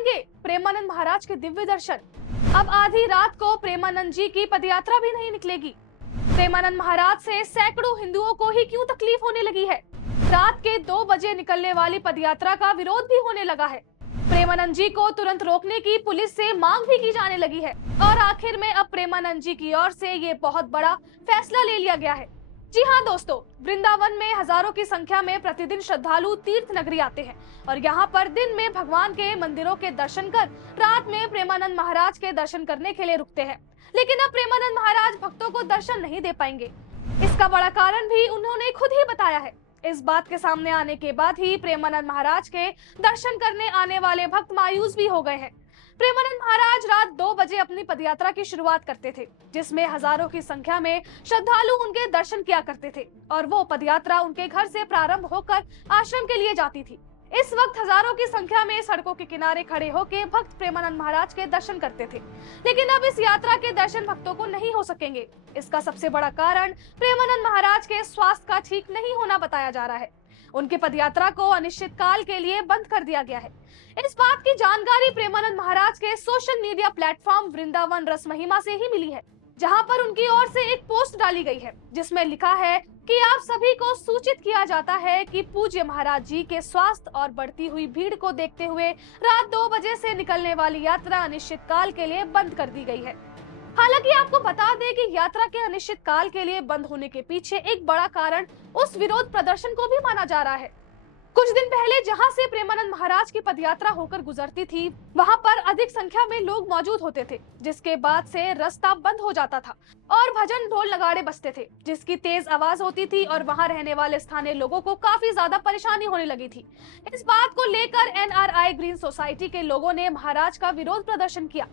पाएंगे प्रेमानंद महाराज के दिव्य दर्शन। अब आधी रात को प्रेमानंद जी की पदयात्रा भी नहीं निकलेगी। प्रेमानंद महाराज से सैकड़ों हिंदुओं को ही क्यों तकलीफ होने लगी है? रात के 2 बजे निकलने वाली पदयात्रा का विरोध भी होने लगा है। प्रेमानंद जी को तुरंत रोकने की पुलिस से मांग भी की जाने लगी है और आखिर में अब प्रेमानंद जी की ओर से ये बहुत बड़ा फैसला ले लिया गया है। जी हाँ दोस्तों, वृंदावन में हजारों की संख्या में प्रतिदिन श्रद्धालु तीर्थ नगरी आते हैं और यहाँ पर दिन में भगवान के मंदिरों के दर्शन कर रात में प्रेमानंद महाराज के दर्शन करने के लिए रुकते हैं। लेकिन अब प्रेमानंद महाराज भक्तों को दर्शन नहीं दे पाएंगे। इसका बड़ा कारण भी उन्होंने खुद ही बताया है। इस बात के सामने आने के बाद ही प्रेमानंद महाराज के दर्शन करने आने वाले भक्त मायूस भी हो गए हैं। प्रेमानंद महाराज रात 2 बजे अपनी पदयात्रा की शुरुआत करते थे, जिसमें हजारों की संख्या में श्रद्धालु उनके दर्शन किया करते थे और वो पदयात्रा उनके घर से प्रारंभ होकर आश्रम के लिए जाती थी। इस वक्त हजारों की संख्या में सड़कों के किनारे खड़े होकर भक्त प्रेमानंद महाराज के दर्शन करते थे। लेकिन अब इस यात्रा के दर्शन भक्तों को नहीं हो सकेंगे। इसका सबसे बड़ा कारण प्रेमानंद महाराज के स्वास्थ्य का ठीक नहीं होना बताया जा रहा है। उनकी पदयात्रा को अनिश्चित काल के लिए बंद कर दिया गया है। इस बात की जानकारी प्रेमानंद महाराज के सोशल मीडिया प्लेटफॉर्म वृंदावन रस महिमा से ही मिली है, जहां पर उनकी ओर से एक पोस्ट डाली गई है जिसमें लिखा है कि आप सभी को सूचित किया जाता है कि पूज्य महाराज जी के स्वास्थ्य और बढ़ती हुई भीड़ को देखते हुए रात 2 बजे से निकलने वाली यात्रा अनिश्चित काल के लिए बंद कर दी गई है। हालांकि आपको बता दें कि यात्रा के अनिश्चित काल के लिए बंद होने के पीछे एक बड़ा कारण उस विरोध प्रदर्शन को भी माना जा रहा है। कुछ दिन पहले जहां से प्रेमानंद महाराज की पदयात्रा होकर गुजरती थी, वहां पर अधिक संख्या में लोग मौजूद होते थे, जिसके बाद से रास्ता बंद हो जाता था और भजन ढोल नगाड़े बजते थे, जिसकी तेज आवाज होती थी और वहां रहने वाले स्थानीय लोगों को काफी ज्यादा परेशानी होने लगी थी। इस बात को लेकर NRI ग्रीन सोसाइटी के लोगों ने महाराज का विरोध प्रदर्शन किया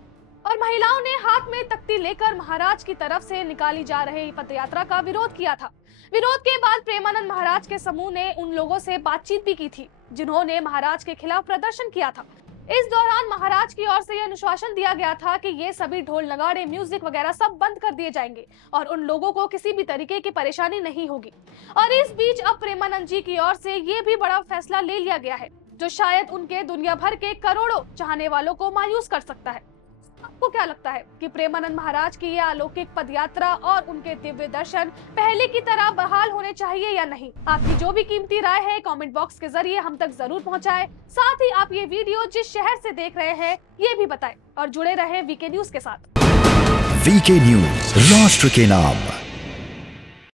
और महिलाओं ने हाथ में तख्ती लेकर महाराज की तरफ से निकाली जा रही पदयात्रा का विरोध किया था। विरोध के बाद प्रेमानंद महाराज के समूह ने उन लोगों से बातचीत भी की थी जिन्होंने महाराज के खिलाफ प्रदर्शन किया था। इस दौरान महाराज की ओर से यह अनुशासन दिया गया था कि ये सभी ढोल नगाड़े, म्यूजिक वगैरह सब बंद कर दिए जाएंगे और उन लोगों को किसी भी तरीके की परेशानी नहीं होगी। और इस बीच अब प्रेमानंद जी की ओर से ये भी बड़ा फैसला ले लिया गया है जो शायद उनके दुनिया भर के करोड़ों चाहने वालों को मायूस कर सकता है। आपको क्या लगता है कि प्रेमानंद महाराज की यह अलौकिक पदयात्रा और उनके दिव्य दर्शन पहले की तरह बहाल होने चाहिए या नहीं? आपकी जो भी कीमती राय है कमेंट बॉक्स के जरिए हम तक जरूर पहुंचाएं। साथ ही आप ये वीडियो जिस शहर से देख रहे हैं ये भी बताएं और जुड़े रहें वीके न्यूज के साथ। वीके न्यूज, राष्ट्र के नाम।